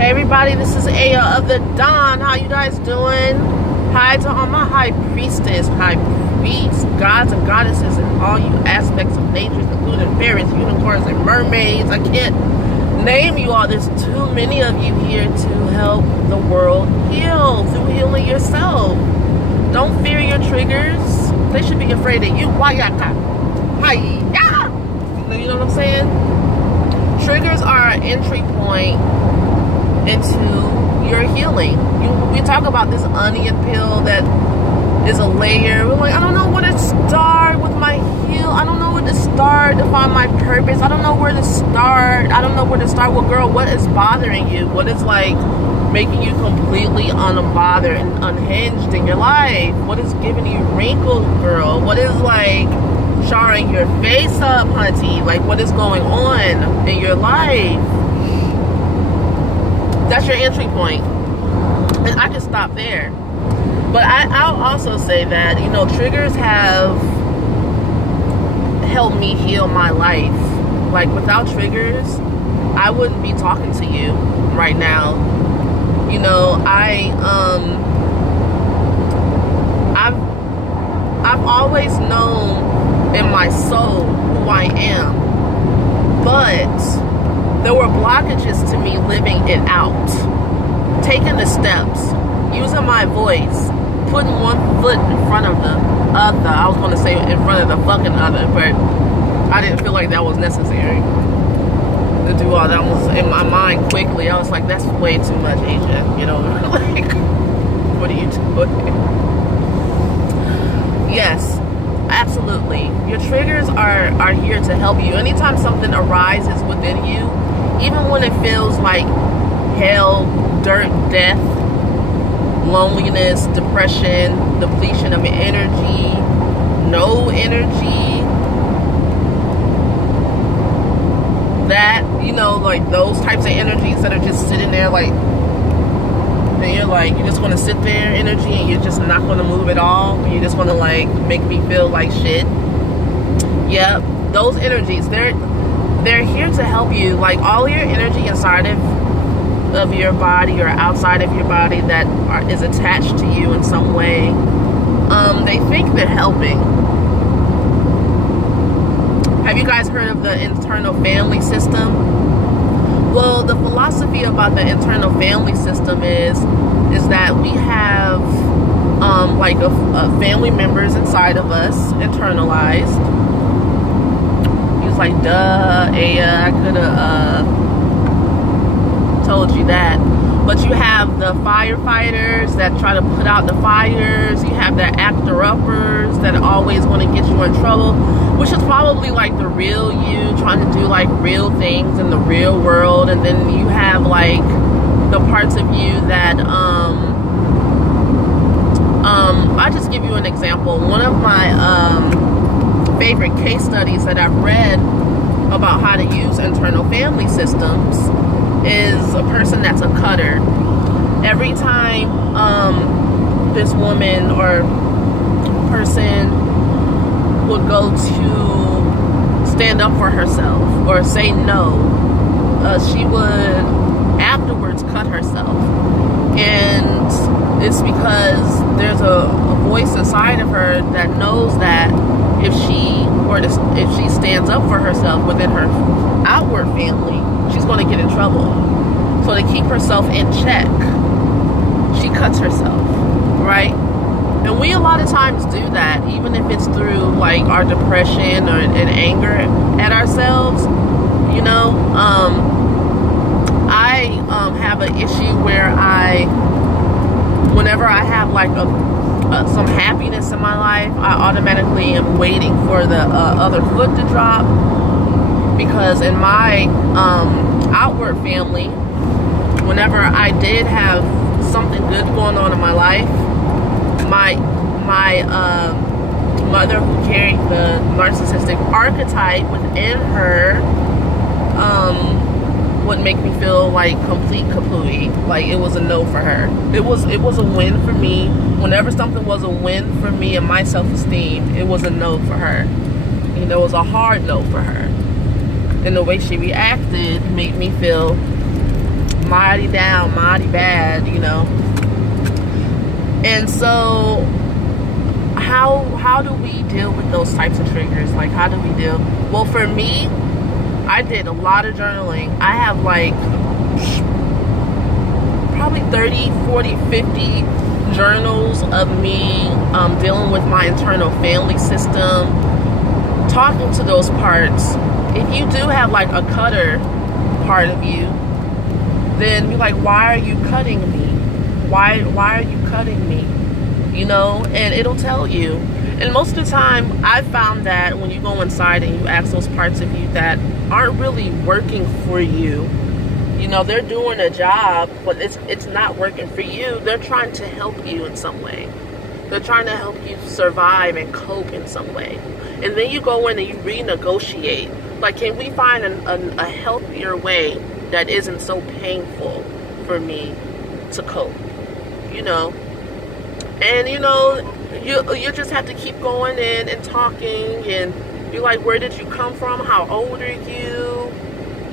Hey everybody, this is Aya of the Dawn. How you guys doing? Hi to all my high priestess, high priests, gods and goddesses, and all you aspects of nature, including fairies, unicorns, and mermaids. I can't name you all. There's too many of you here to help the world heal through healing yourself. Don't fear your triggers. They should be afraid of you. Wayaka. Hi-ya. You know what I'm saying? Triggers are an entry point into your healing. We talk about this onion peel that is a layer. We're like, I don't know where to start with my heal. I don't know where to start to find my purpose. I don't know where to start. I don't know where to start. Well, girl, what is bothering you? What is like making you completely unbothered and unhinged in your life? What is giving you wrinkles, girl? What is like showering your face up, hunty? Like, what is going on in your life? That's your entry point. And I can stop there. But I'll also say that, you know, triggers have helped me heal my life. Like, without triggers, I wouldn't be talking to you right now. You know, I've always known in my soul who I am. But there were blockages to me living it out. Taking the steps, using my voice, putting one foot in front of the other. I was going to say in front of the fucking other, but I didn't feel like that was necessary to do all that. Was in my mind quickly. I was like, that's way too much, Asia. You know, like, what are you doing? Yes. Absolutely. Your triggers are here to help you. Anytime something arises within you, even when it feels like hell, dirt, death, loneliness, depression, depletion of energy, no energy, that, you know, like those types of energies that are just sitting there like, and you're like, you're just going to sit there, energy, and you're just not going to move at all. You're just going to like make me feel like shit. Yep, those energies, they're here to help you. Like all your energy inside of your body or outside of your body that is attached to you in some way, they think they're helping. Have you guys heard of the internal family system? Well, the philosophy about the internal family system is that we have like a family members inside of us internalized. He was like, duh, Aya, I could have told you that. But you have the firefighters that try to put out the fires. You have the actor-uppers that always want to get you in trouble, which is probably like the real you trying to do like real things in the real world. And then you have like the parts of you that I'll just give you an example. One of my favorite case studies that I've read about how to use internal family systems is a person that's a cutter. Every time this woman or person would go to stand up for herself or say no, she would afterwards cut herself. And it's because there's a voice inside of her that knows that if she stands up for herself within her outward family, she's going to get in trouble. So to keep herself in check, she cuts herself, right? And we a lot of times do that, even if it's through like our depression or and anger at ourselves. You know, I have an issue where whenever I have like some happiness in my life, I automatically am waiting for the other foot to drop. Because in my outward family, whenever I did have something good going on in my life, my mother, who carried the narcissistic archetype within her, would make me feel like complete kapooey. Like it was a no for her. It was a win for me. Whenever something was a win for me and my self-esteem, it was a no for her. You know, it was a hard no for her. And the way she reacted made me feel mighty down, mighty bad, you know. And so how do we deal with those types of triggers? Like, how do we deal? Well, for me, I did a lot of journaling. I have like probably 30, 40, 50 journals of me dealing with my internal family system, talking to those parts. If you do have like a cutter part of you, then you're like, why are you cutting me? Why are you cutting me? You know, and it'll tell you. And most of the time, I found that when you go inside and you ask those parts of you that aren't really working for you, you know, they're doing a job, but it's not working for you. They're trying to help you in some way. They're trying to help you survive and cope in some way. And then you go in and you renegotiate. Like, can we find a healthier way that isn't so painful for me to cope? You know? And, you know, you just have to keep going in and talking. And you're like, where did you come from? How old are you?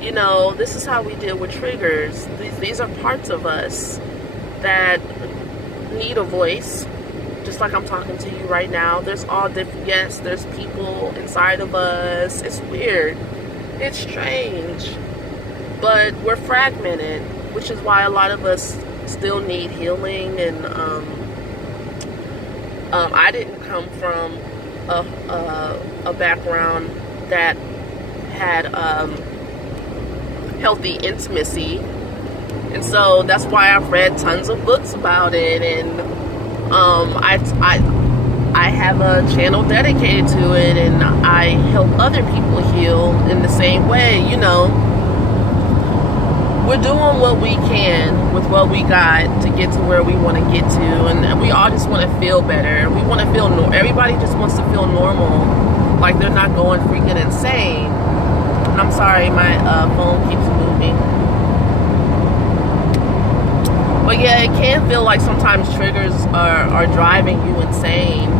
You know, this is how we deal with triggers. These are parts of us that need a voice. Just like I'm talking to you right now. There's all different, yes, there's people inside of us. It's weird. It's strange. But we're fragmented, which is why a lot of us still need healing. And I didn't come from a background that had healthy intimacy. And so that's why I've read tons of books about it. And I have a channel dedicated to it, and I help other people heal in the same way. You know, we're doing what we can with what we got to get to where we want to get to, and we all just want to feel better. We want to feel everybody just wants to feel normal, like they're not going freaking insane. And I'm sorry, my phone keeps moving. But yeah, it can feel like sometimes triggers are driving you insane.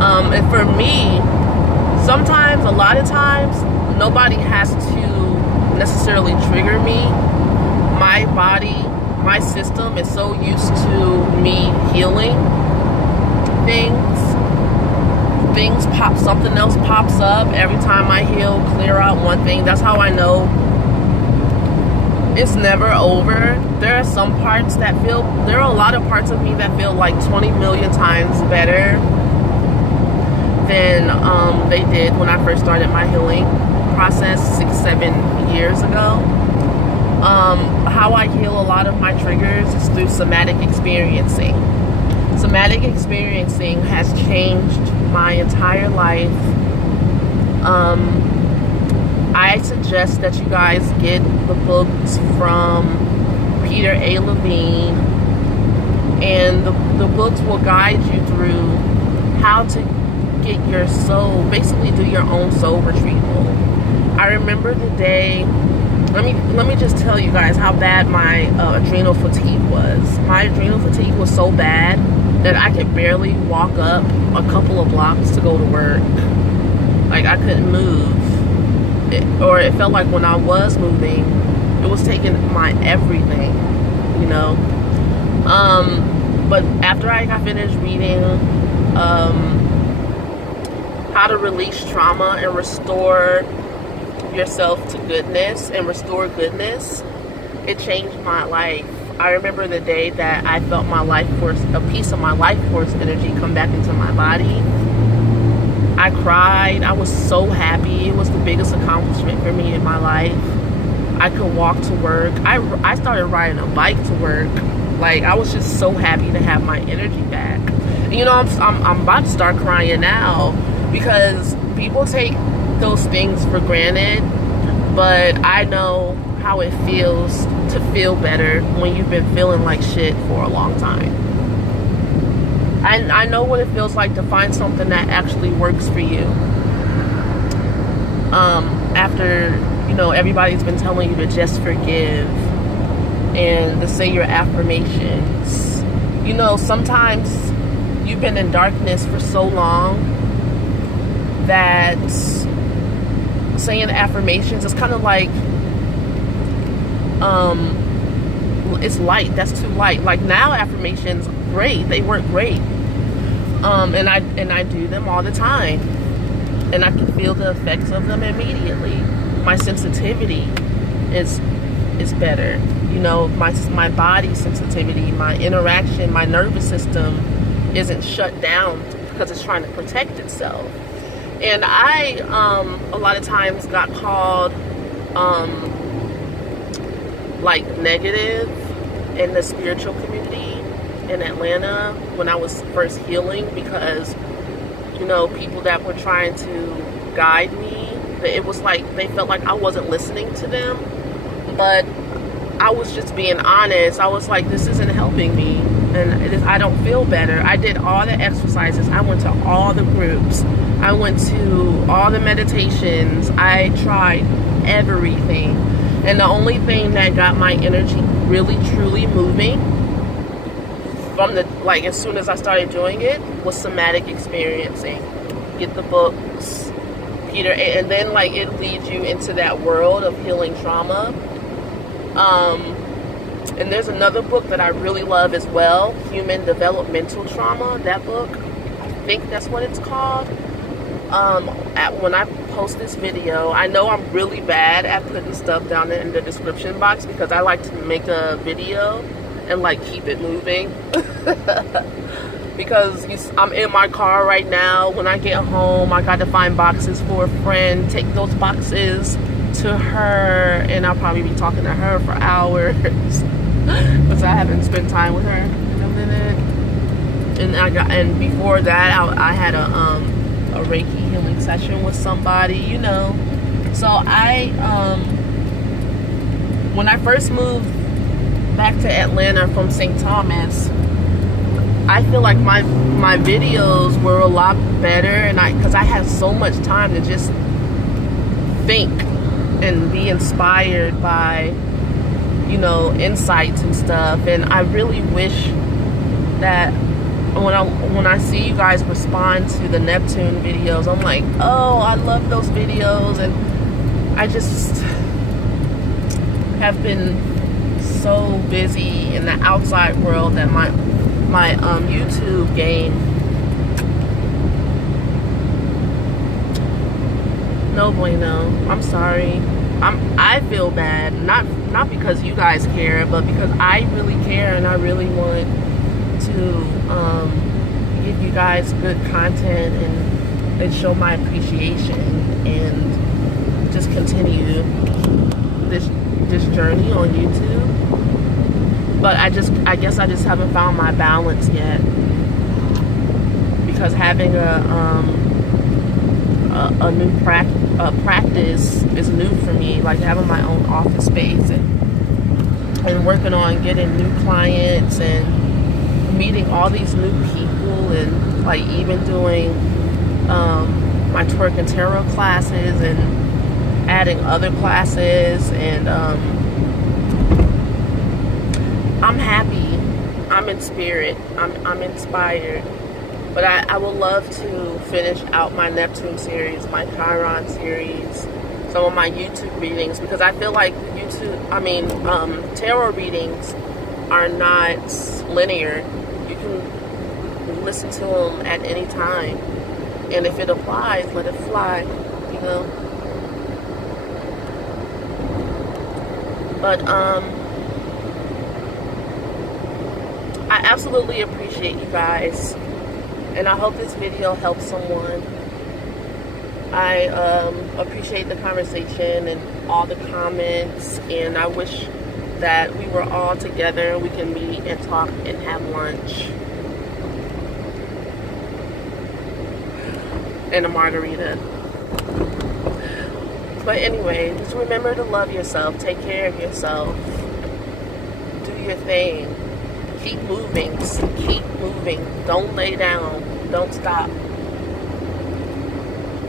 And for me, sometimes, a lot of times, nobody has to necessarily trigger me. My body, my system is so used to me healing things. Things pop, something else pops up every time I heal, clear out one thing. That's how I know it's never over. There are some parts that feel, there are a lot of parts of me that feel like 20 million times better than they did when I first started my healing process 6-7 years ago. How I heal a lot of my triggers is through somatic experiencing. Somatic experiencing has changed my entire life. I suggest that you guys get the books from Peter A. Levine, and the books will guide you through how to get your soul, basically do your own soul retrieval. I remember the day, let me just tell you guys how bad my adrenal fatigue was. My adrenal fatigue was so bad that I could barely walk up a couple of blocks to go to work. Like, I couldn't move. Or it felt like when I was moving, it was taking my everything, you know. But after I got finished reading How to Release Trauma and Restore Yourself to Goodness and Restore Goodness, it changed my life. I remember the day that I felt my life force, a piece of my life force energy come back into my body. I cried. I was so happy. It was the biggest accomplishment for me in my life. I could walk to work. I started riding a bike to work. Like, I was just so happy to have my energy back. And, you know, I'm about to start crying now because people take those things for granted, but I know how it feels to feel better when you've been feeling like shit for a long time. I know what it feels like to find something that actually works for you. After, you know, everybody's been telling you to just forgive and to say your affirmations. You know, sometimes you've been in darkness for so long that saying affirmations is kind of like it's light. That's too light. Like now, affirmations, great. They work great. And I do them all the time, and I can feel the effects of them immediately. My sensitivity is better. You know, my body sensitivity, my interaction, my nervous system isn't shut down because it's trying to protect itself. And I a lot of times got called like negative in the spiritual community in Atlanta when I was first healing, because, you know, people that were trying to guide me, it was like they felt like I wasn't listening to them. But I was just being honest. I was like, this isn't helping me, and I don't feel better. I did all the exercises. I went to all the groups. I went to all the meditations. I tried everything. And the only thing that got my energy really, truly moving from like as soon as I started doing it was somatic experiencing. Get the books, Peter, and then like it leads you into that world of healing trauma. And there's another book that I really love as well, Human Developmental Trauma. That book, I think that's what it's called. When I post this video, I know I'm really bad at putting stuff down in the description box because I like to make a video and like keep it moving. Because I'm in my car right now. When I get home, I got to find boxes for a friend, take those boxes to her, and I'll probably be talking to her for hours because I haven't spent time with her in a minute. And before that, I had a Reiki healing session with somebody, you know. So when I first moved back to Atlanta from St. Thomas, I feel like my videos were a lot better, and because I had so much time to just think and be inspired by, you know, insights and stuff. And I really wish that when I see you guys respond to the Neptune videos, I'm like, oh, I love those videos. And I just have been so busy in the outside world that my YouTube game, no bueno. I'm sorry. I feel bad, not because you guys care, but because I really care, and I really want to give you guys good content and show my appreciation and just continue this journey on YouTube. But I guess I just haven't found my balance yet, because having a new practice is new for me, like having my own office space and working on getting new clients and meeting all these new people, and like even doing my twerk and tarot classes and adding other classes. And I'm happy, I'm in spirit, I'm inspired. But I would love to finish out my Neptune series, my Chiron series, some of my YouTube readings, because I feel like tarot readings are not linear. You can listen to them at any time, and if it applies, let it fly, you know. But I absolutely appreciate you guys, and I hope this video helps someone. I appreciate the conversation and all the comments, and I wish that we were all together and we can meet and talk and have lunch and a margarita. But anyway, just remember to love yourself, take care of yourself, do your thing. Keep moving, don't lay down, don't stop.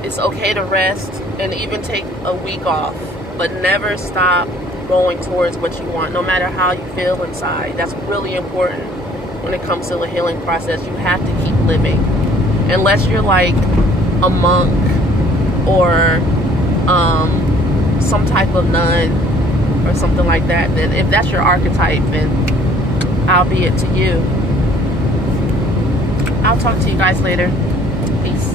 It's okay to rest and even take a week off, but never stop going towards what you want, no matter how you feel inside. That's really important when it comes to the healing process. You have to keep living, unless you're like a monk or some type of nun or something like that, then if that's your archetype, then I'll be it to you. I'll talk to you guys later. Peace.